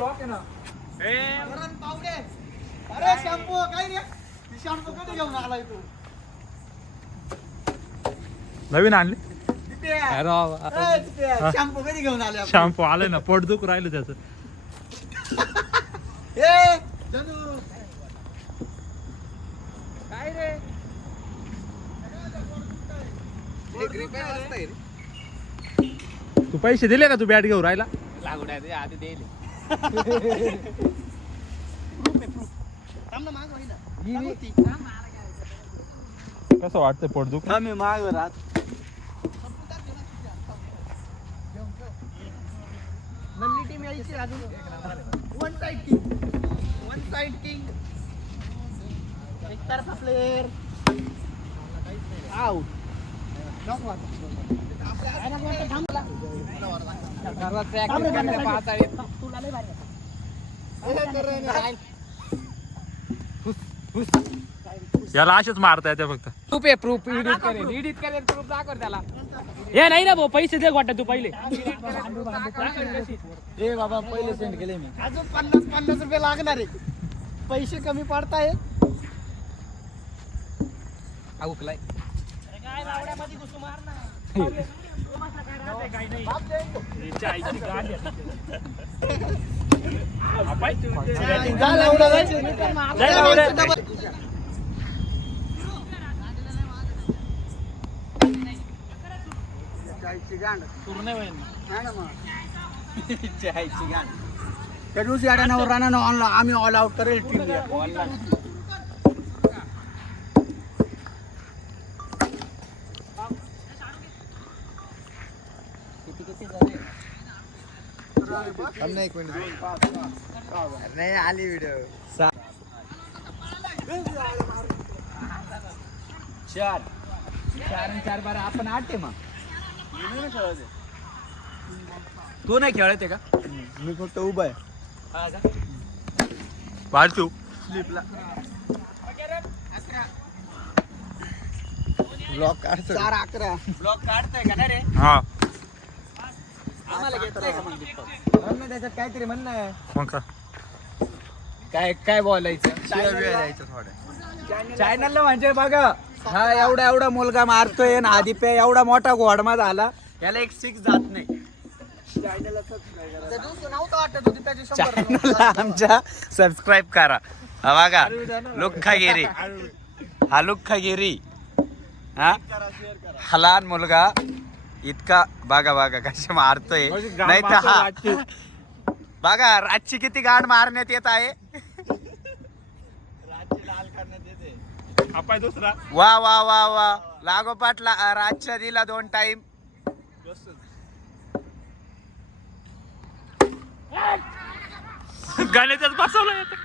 Lock आहे ना. अरे शॅम्पू काय रे शॅम्पू कधी घेऊन आलाय तू नवीन आणली शॅम्पू कधी घेऊन आले शॅम्पू आले ना पोट दुख राहिलं त्याचं. ए जनू काय रे तू पैसे दिले का तू बॅट घेऊन राहिला. लागू द्या आधी देईल. कसं वाटतंय पोट दुख. मी माग राहत नल्ली टीम यायची अजून वन साइड किंग एक तरफा प्लेयर आउट याला असेच मारता येते फक्त. प्रूफ आहे प्रूफ एडिट करेल प्रूफ दाखव त्याला. हे नाही ना भाऊ पैसे दे वाटत तू पहिले. ए बाबा पहिले सेंड केले मी अजून 50 रुपये लागणार आहे. पैसे कमी पडताय अवकलाय त्या दिवशी अड्यानावर राहणार आम्ही ऑल आउट करेल टीम नाही आली व्हिडिओ. 4 बारा आपण 8 आहे मग. तू नाही खेळते का. मी फक्त उभा आहे वाचू स्लिपला ब्लॉक काढतो. 4-11 ब्लॉक काढताय का रे. हा आम्हाला घेतलंय का मग म्हणणं त्याच्यात काहीतरी म्हणणं आहे मग का. काय काय बोलायचं. द्यायचं थोडं. चॅनलला म्हणजे बघा हा एवढा मुलगा मारतोय ना आदिप्या एवढा मोठा घोडमा झाला याला एक 6 जात नाही. चॅनलला आमच्या सबस्क्राईब करा. हा बघा लुख्खागिरी हा लुख्खागिरी हा हा लहान मुलगा इतका बघा कशा मारतोय नाही तर हा बघा रातची किती गाड मारण्यात येत आहे. दुसरा वा वा वा वा लागोपाठ रातच्या दिला 2 टाइम. गाण्याच्याच बसवलं येतं.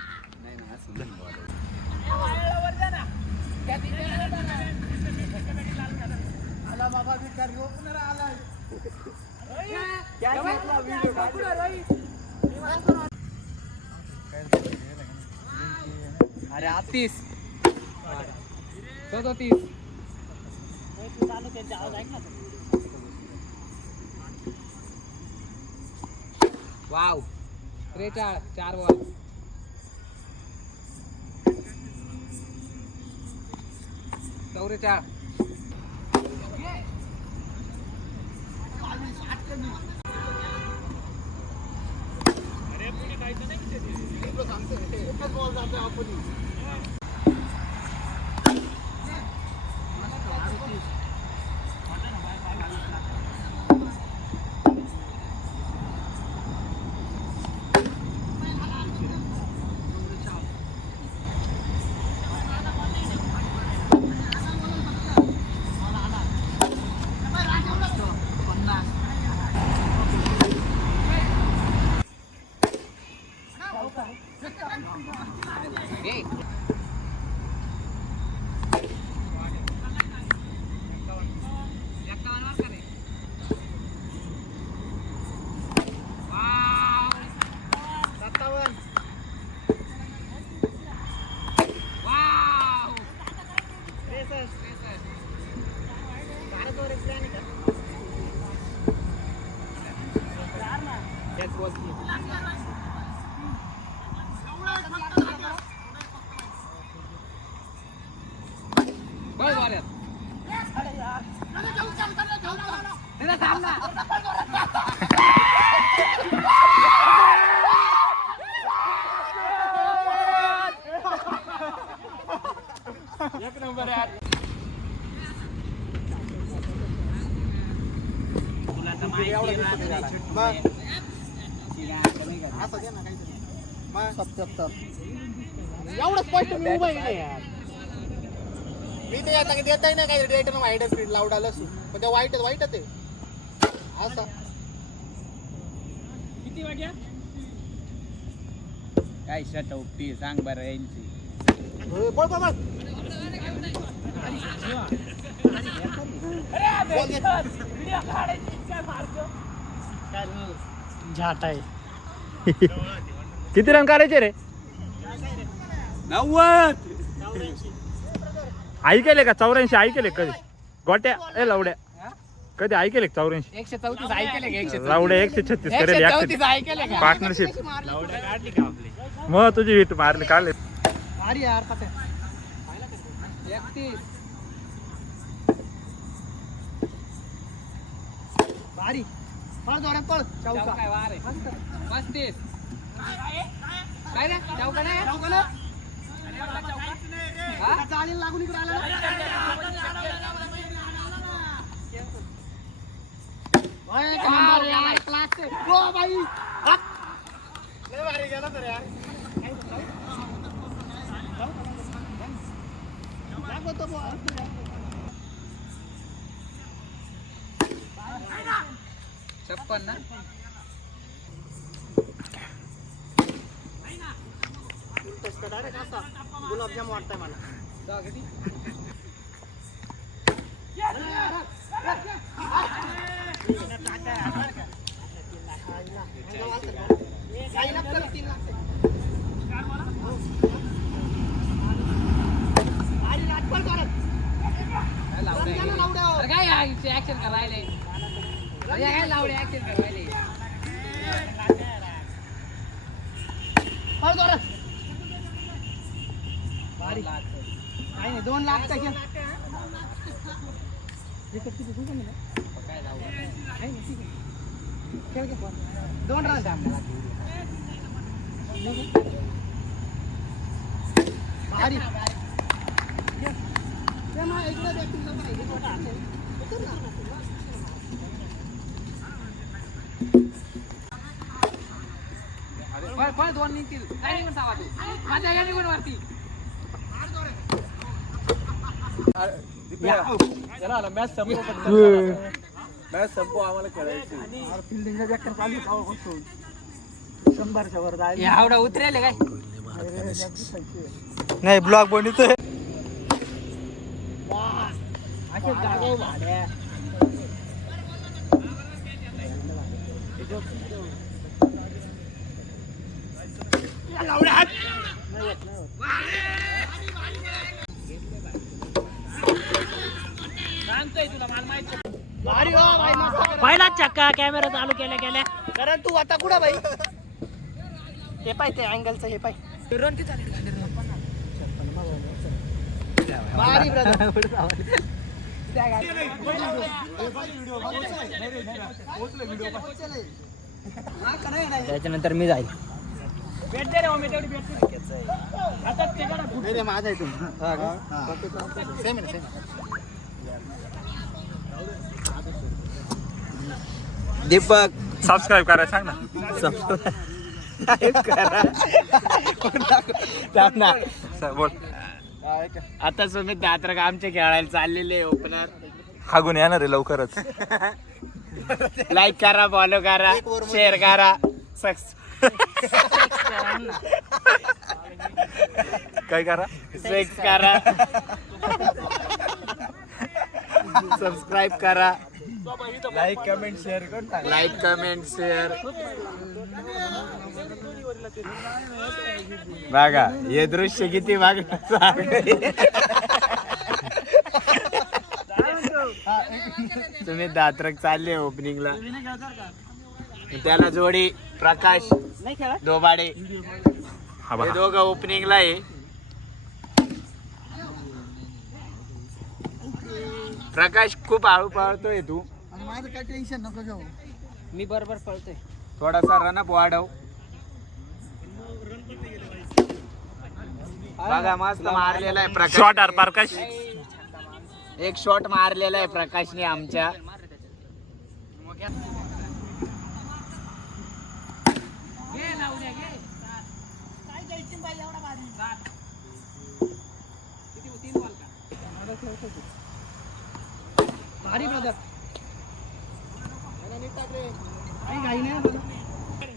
अरे 30 30 वाव 43 4 बॉल 44 4 बस वाऱ्यात. तिला थांब ना. एक नंबर यार. तुला तर माहिती आहे एवढं स्पष्ट मी उभा आहे यार. मी ते आता देताही नाही काही डेट वाईट स्पीड लावडाला पण ते वाईटच आहे असं. किती वाट्या काय शटवटी सांग बरं यांची. बोल झाट आहे. किती रन काढायचे रे? 90. ऐकेले का 84 ऐकेले कधी? गोट्या ए लावड्या कधी ऐकेले 84? 134 ऐकले का? 134 लावड्या 136 करेल 134 ऐकले का? पार्टनरशिप. लावड्या काढली का आपली? मग तुझी हिट मारली काढले. भारी यार पते. 31. भारी पळ जोरात पळ. चौका काय वार आहे? 35. काय रे? चौका नाही? चौका ना. हा? चालेल लागून इकडे आला ना. एक नंबर यार क्लास आहे. हो भाई हात. लय भारी गेला तर यार. लागतो बॉल. 56 ना. डायरेक्ट असा गुलाबजाम वाटतंय मला. अरे काय ऍक्शन करायले? काय लावडे ऍक्शन करायले? नाही 2 लाख टक्के. दोन रन भारी. पण 2 निघतील. काय निघून सांगा तू? माझ्या या निघून वरती. मॅच संपू आम्हाला खेळायची. फिल्डिंगला बेकार चालू आहे. 100च्या वर जायला. एवढा उतरेल काय? नाही ब्लॉग बनवतोय. असे जागे भाड्या. सांगतोय तुला मला माहिती. भारी हो भाई मस्त. पहिला चक्का कॅमेरा चालू केल्या कारण तू आता कुठं भाई? हे पाय ते अँगलचं हे पाय. भारी ब्रदर. त्याच्यानंतर मी जाईल. भेट दे रे मी तेवढी भेट रे माझा आहे तू. सेम आहे सेम. दीपक सबस्क्राईब करायला सांग ना. बोल. आता सुमित दात्रक आमचे खेळायला चाललेले ओपनर. हागून येणार आहे लवकरच. लाईक करा, फॉलो करा, शेअर करा. काय करा? सेक्स करा, सबस्क्राईब करा, लाईक कमेंट शेअर करून टाक. Like comment share. बघा हे दृश्य किती तुम्ही दात्रक चालले ओपनिंगला. त्याला जोडी प्रकाश दोबाडे. हा हे दोघं ओपनिंगला आहे. प्रकाश खूप आळू पळतोय तू. माझं काय टेन्शन नको घेऊ. मी बरोबर पळतोय. थोडासा रनअप वाढव. बघा मस्त मारलेला आहे प्रकाश. शॉट आर प्रकाश. एक शॉट मारलेला आहे प्रकाशने आमच्या. भारी ब्रदर.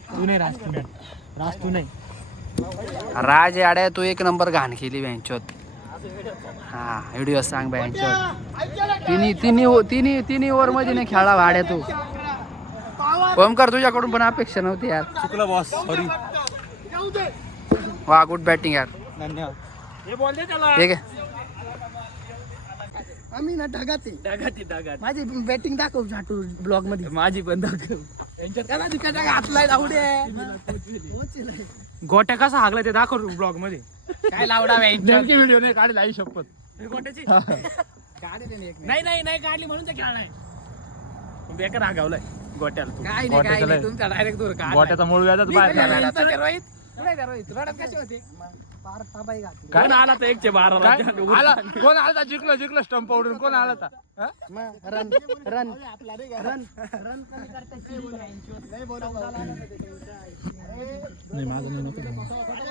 तू नाही राज तू नाही. राज याड्या तू एक नंबर घाण केली बँचोत. हा व्हिडिओ सांग बँचोत. तिन्ही ओव्हर मध्ये नाही खेळला भाड्या तू. ओमकार तुझ्याकडून पण अपेक्षा नव्हती यार. चुकलं बॉस, सॉरी. वा गुड बॅटिंग यार. धन्यवाद. हे बोल दे त्याला. ठीक आहे. आम्ही ना ढगात माझी बॅटिंग दाखव झाटू ब्लॉग मध्ये. माझी पण दाखव. घातलाय लावडे. गोट्या कसा हागला ते दाखव ब्लॉग मध्ये. काय लावडा नेमकी व्हिडिओ नाही काढली आई शपथ. गोट्याची नाही काढली म्हणून ते खेळलाय. बेकार हागावलाय गोट्याला तू. काय नाही, तुमचा डायरेक्ट दूर का गोट्याचा मूळ व्याजाच बाहेर. रोहित रडत कसे होते. पार ताबाई घातली. कोण आला तर 112 आला कोण आला जिंकलं स्टंप उडून कोण आला होता. रन रन रन रन कमी करतात. लय बरोबर. नाही माझं नाही नको.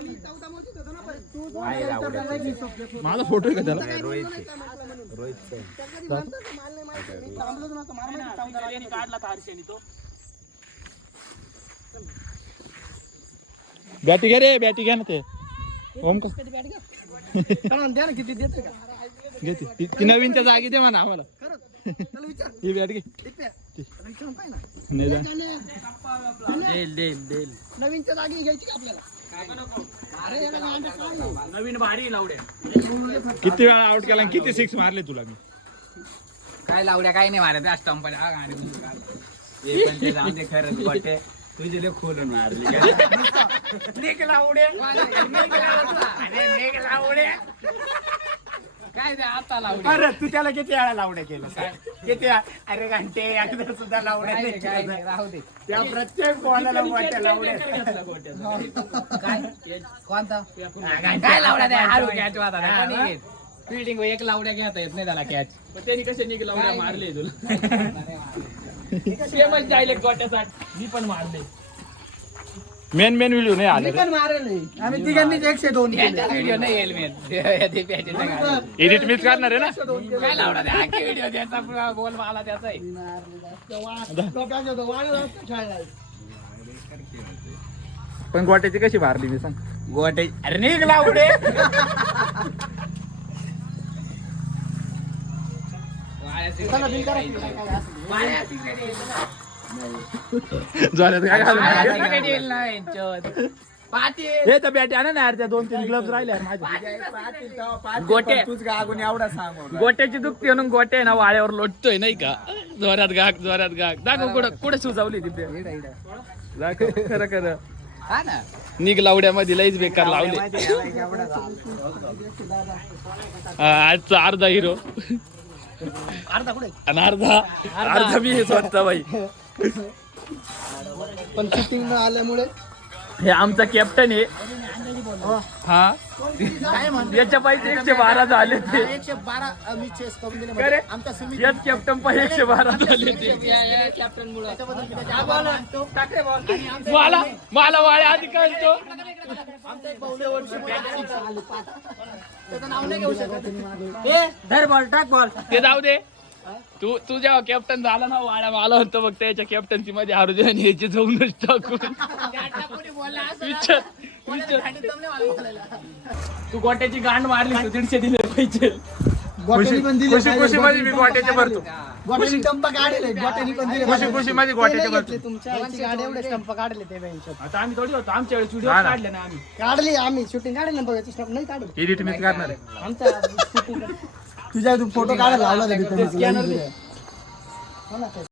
मी 14 मोठीच होतो ना, पण तू दोन माझा फोटो आहे का त्याला. काढला तर हर्षेनी तो. बॅटी घे रे बॅटी घ्या ना ते. ओम का द्या ना किती देते का. घे ती नवीनच्या जागी दे म्हणा आम्हाला. त्याला विचार. ही बॅट घे. विचारून पाहिजे ना. नाही जा. देल नवीनच्या जागी घ्यायची का आपल्याला. अरे याला गांडा काय आहे? नवीन भारी लावड्या. किती वेळा आउट केला आणि किती सिक्स मारले तुला मी. काय लावड्या काय नाही मारत. स्टंप खरंच गोटे तुझे ते खोलून मारली. निक लावडे काय ते आता लावडे. अरे तू त्याला किती वेळा लावड्या केलं किती अरे घंटे एकदा सुद्धा लावड्या काय राहू दे. त्या प्रत्येक बॉलाला गोट्या लावड्या. काय कोणता काय लावड्या त्या हारू कॅच वाहता. फिल्डिंग एक लावड्या घेता येत नाही त्याला कॅच. पण त्यांनी कसे निघ लावड्या मारले तुला. फेमस डायलेक्ट गोट्यासाठी मी पण मारले. मेन व्हिडिओ नाही आले पण मारेल आम्ही तिघांनीच 102 केले. व्हिडिओ नाही येईल मेन. एडिट मीच करणार आहे ना. काय लावडा त्या व्हिडिओ त्याचा बोल मला त्याचा आहे. पण गोट्याची कशी मारली मी सांग. गोटे अरे निघ लावडे. झालं काय हे तर बॅट आणा ना यार. त्या 2-3 ग्लव्स राहिले यार माझे. गोटे तूच गागून एवढा सांग. गोट्याची दुखते म्हणून गोटे ना वाळ्यावर लोटतोय नाही का. जोरात गाग दाखव. कुठे सुचवली तिथे दाखव. खरं हा ना. निघ लावड्यामध्ये लईच बेकार लावले. आजचा अर्धा हिरो अर्धा कुठे आणि अर्धा मी स्वतः बाई. पण शूटिंग न आल्यामुळे हे आमचा कॅप्टन आहे. हा याच्या पाहिजे 112 झाले ते. 112 मी चेस करून दिले. अरे आमचा सुमित याच कॅप्टन पाहिजे 112 झाले ते. कॅप्टन मुळे मला वाळे आधी कळतो. आमचा एक बहुले वर्ष त्याचं नाव नाही घेऊ शकत. धर बॉल टाक बॉल. ते जाऊ दे. तू जेव्हा कॅप्टन झाला ना वाड्या मला होतं बघ त्याच्या कॅप्टन्सी मध्ये अर्जुन याचे जाऊनच टाकून. तू गोट्याची गांड मारली तू 150 दिले पाहिजे. खुशी मध्ये मी गोट्याचे भरतो. गोट्यानी स्टंप काढले. गोट्यानी पण दिले. खुशी मध्ये गोट्याचे भरतो. तुमच्या गाडी एवढे स्टंप काढले ते बेंच आता आम्ही थोडी होतो. आमच्या वेळेस व्हिडिओ काढले ना आम्ही. काढली आम्ही शूटिंग काढली ना. बघा स्टंप नाही काढली. एडिट मीच करणार आहे. आमचा शूटिंग तुझ्या फोटो काढायला लावला